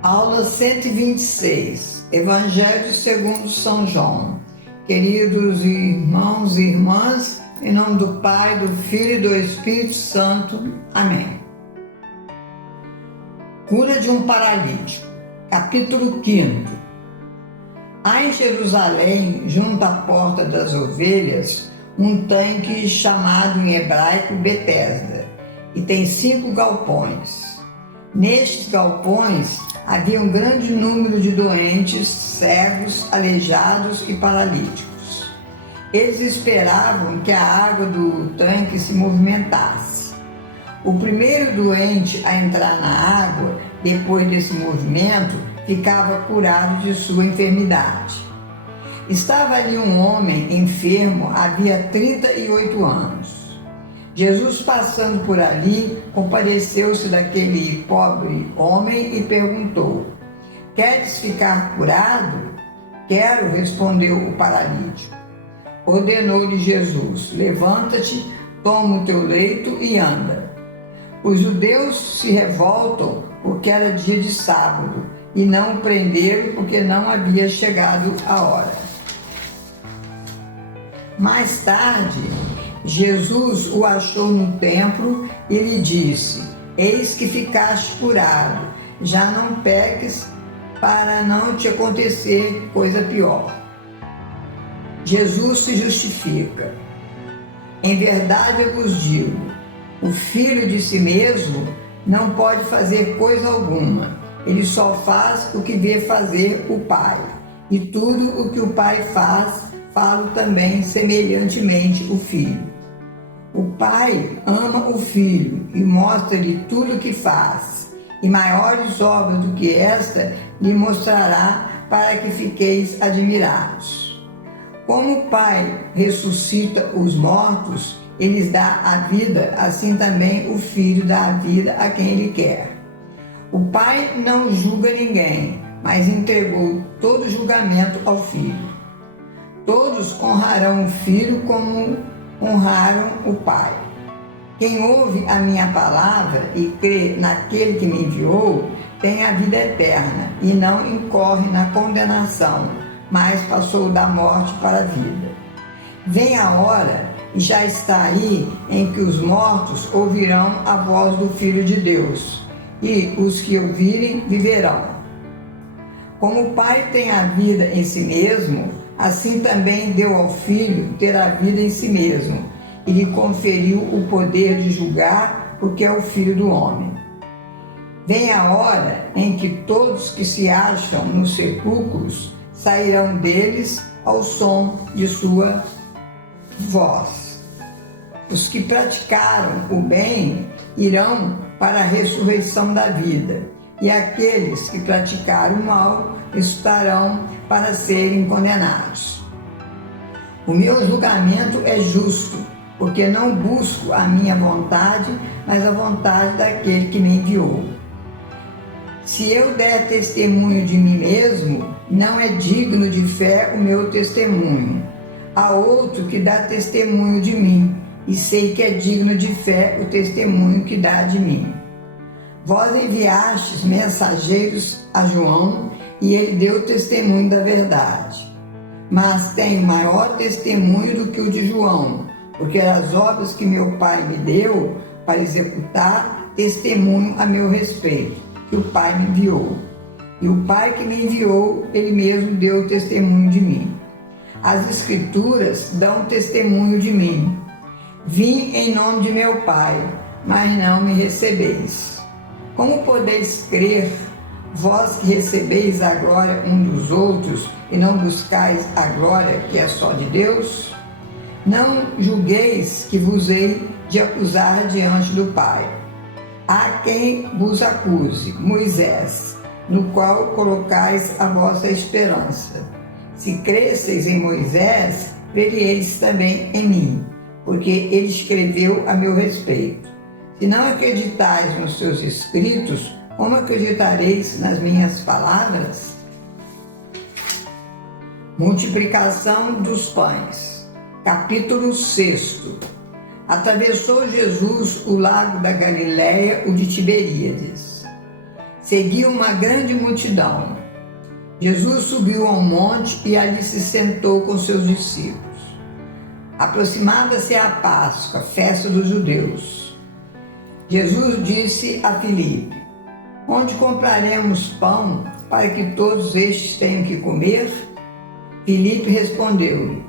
Aula 126, Evangelho segundo São João. Queridos irmãos e irmãs, em nome do Pai, do Filho e do Espírito Santo. Amém. Cura de um paralítico. Capítulo 5. Há em Jerusalém, junto à Porta das Ovelhas, um tanque chamado em hebraico Betesda, e tem 5 galpões. Nestes galpões havia um grande número de doentes, cegos, aleijados e paralíticos. Eles esperavam que a água do tanque se movimentasse. O primeiro doente a entrar na água, depois desse movimento, ficava curado de sua enfermidade. Estava ali um homem enfermo havia 38 anos. Jesus, passando por ali, compadeceu-se daquele pobre homem e perguntou: "Queres ficar curado?" "Quero", respondeu o paralítico. Ordenou-lhe Jesus: "Levanta-te, toma o teu leito e anda." Os judeus se revoltam porque era dia de sábado e não o prenderam porque não havia chegado a hora. Mais tarde, Jesus o achou no templo e lhe disse: "Eis que ficaste curado, já não peques, para não te acontecer coisa pior." Jesus se justifica: "Em verdade eu vos digo, o filho de si mesmo não pode fazer coisa alguma, ele só faz o que vê fazer o Pai, e tudo o que o Pai faz, falo também semelhantemente o Filho. O Pai ama o Filho e mostra-lhe tudo o que faz, e maiores obras do que esta lhe mostrará, para que fiqueis admirados. Como o Pai ressuscita os mortos e lhes dá a vida, assim também o Filho dá a vida a quem ele quer. O Pai não julga ninguém, mas entregou todo julgamento ao Filho. Todos honrarão o Filho como honraram o Pai. Quem ouve a minha palavra e crê naquele que me enviou, tem a vida eterna e não incorre na condenação, mas passou da morte para a vida. Vem a hora, e já está aí, em que os mortos ouvirão a voz do Filho de Deus, e os que ouvirem viverão. Como o Pai tem a vida em si mesmo, assim também deu ao Filho ter a vida em si mesmo, e lhe conferiu o poder de julgar, porque é o Filho do homem. Vem a hora em que todos que se acham nos sepulcros sairão deles ao som de sua voz. Os que praticaram o bem irão para a ressurreição da vida, e aqueles que praticaram o mal estarão para serem condenados. O meu julgamento é justo, porque não busco a minha vontade, mas a vontade daquele que me enviou. Se eu der testemunho de mim mesmo, não é digno de fé o meu testemunho. Há outro que dá testemunho de mim, e sei que é digno de fé o testemunho que dá de mim. Vós enviastes mensageiros a João, e ele deu testemunho da verdade. Mas tem maior testemunho do que o de João, porque as obras que meu Pai me deu para executar, testemunho a meu respeito, que o Pai me enviou. E o Pai que me enviou, ele mesmo deu testemunho de mim. As Escrituras dão testemunho de mim. Vim em nome de meu Pai, mas não me recebeis. Como podeis crer, vós que recebeis a glória um dos outros e não buscais a glória que é só de Deus? Não julgueis que vos hei de acusar diante do Pai. Há quem vos acuse, Moisés, no qual colocais a vossa esperança. Se cresceis em Moisés, crereis também em mim, porque ele escreveu a meu respeito. Se não acreditais nos seus escritos, como acreditareis nas minhas palavras? Multiplicação dos pães. Capítulo 6. Atravessou Jesus o lago da Galileia, o de Tiberíades. seguia uma grande multidão. Jesus subiu ao monte e ali se sentou com seus discípulos. Aproximava-se a Páscoa, festa dos judeus. Jesus disse a Filipe: onde compraremos pão para que todos estes tenham que comer? Filipe respondeu-lhe: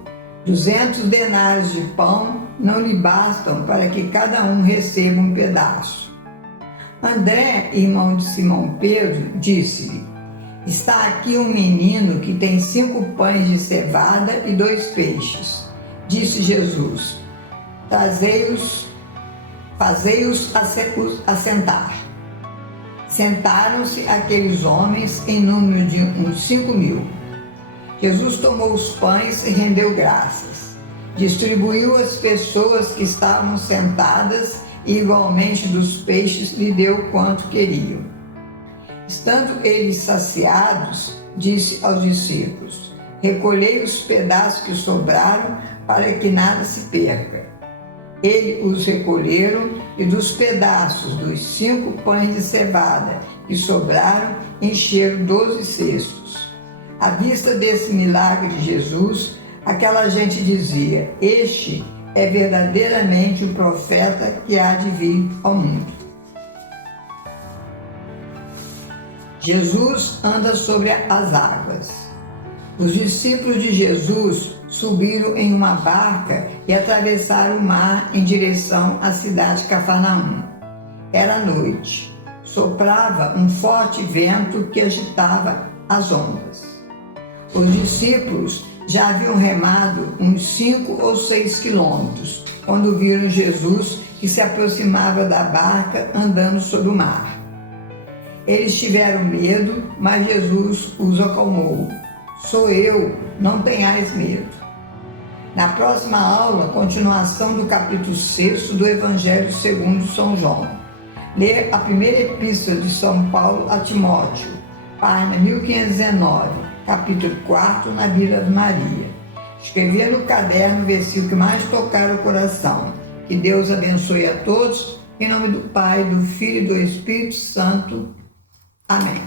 200 denários de pão não lhe bastam para que cada um receba um pedaço. André, irmão de Simão Pedro, disse-lhe: está aqui um menino que tem 5 pães de cevada e 2 peixes. Disse Jesus: fazei-os assentar. Sentaram-se aqueles homens em número de uns 5.000. Jesus tomou os pães e rendeu graças. Distribuiu às pessoas que estavam sentadas e igualmente dos peixes lhe deu quanto queriam. Estando eles saciados, disse aos discípulos: recolhei os pedaços que sobraram para que nada se perca. Eles os recolheram e dos pedaços dos 5 pães de cevada que sobraram encheram 12 cestos. À vista desse milagre de Jesus, aquela gente dizia: este é verdadeiramente o profeta que há de vir ao mundo. Jesus anda sobre as águas. Os discípulos de Jesus subiram em uma barca e atravessaram o mar em direção à cidade de Cafarnaum. Era noite. Soprava um forte vento que agitava as ondas. Os discípulos já haviam remado uns 5 ou 6 quilômetros quando viram Jesus que se aproximava da barca andando sobre o mar. Eles tiveram medo, mas Jesus os acalmou. Sou eu, não tenhais medo. Na próxima aula, continuação do capítulo 6 do Evangelho segundo São João. Ler a primeira epístola de São Paulo a Timóteo, página 1519, capítulo 4, na Vila de Maria. Escrever no caderno o versículo que mais tocar o coração. Que Deus abençoe a todos, em nome do Pai, do Filho e do Espírito Santo. Amém.